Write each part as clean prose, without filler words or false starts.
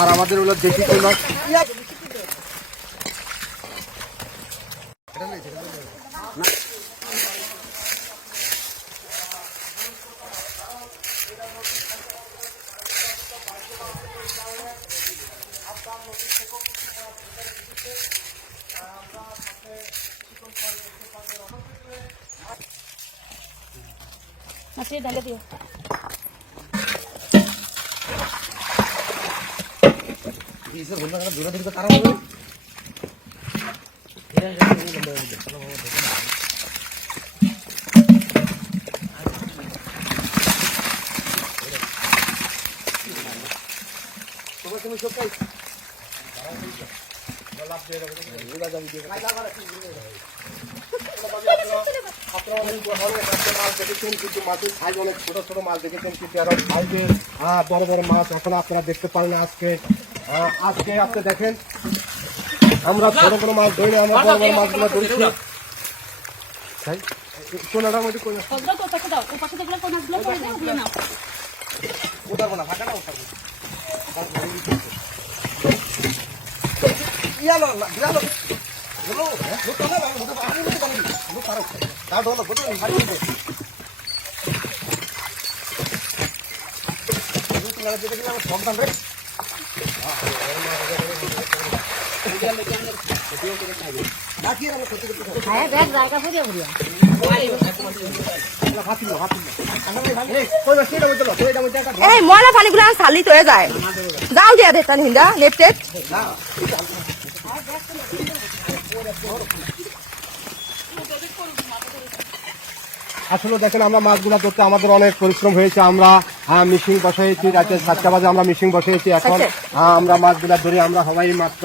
আর আমাদের হলো দেশি কই মাছ। মাছের ডালে দিও। ইসের বলনা করে দূরে দূরে কারা হবে। তুমি সব কাই লাভ দিয়ে দেবো। ওরা যাবি দিয়ে ছোট ছোট মাছ দেখেছেন, কিন্তু আরো সাইজের বড় বড় মাছ এখন আপনারা দেখতে পারেন। আজকে আপনি দেখেন আমরা ছোট ছোট মাছ ধরে আমরা বড় বড় মাছগুলো ধরেছি। কোনাটার মধ্যে উঠাবো না, ফাঁকা না উঠাবো। এই ময়লা পানিগুলো চালিত হয়ে যায়, যাও দিয়া দেন হিন্দা লেপটেট। আসলে দেখেন আমরা মাছগুলো ধরতে আমাদের অনেক পরিশ্রম হয়েছে। আমরা মিশিং বসাইছি, রাতে 7টা বাজে আমরা মিশিং বসাইছি। এখন আমরা মাছগুলা ধরে আমরা সবাই মাত্র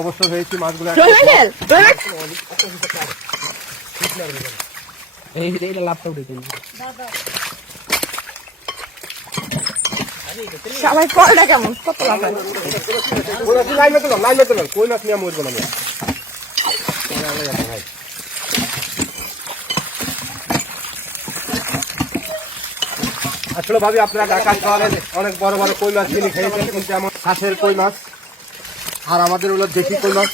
অবসর হয়েছি। মাছগুলা সবাই কলটা কেমন কত লাগে কই মাছ নিয়ে মরবো না। আসলে ভাবি আপনারা ঢাকা শহরে অনেক বড় বড় কই মাছ কিনে খেয়েছেন, কিন্তু আমার শ্বাসের কই মাছ আর আমাদের হলো দেশি কই মাছ।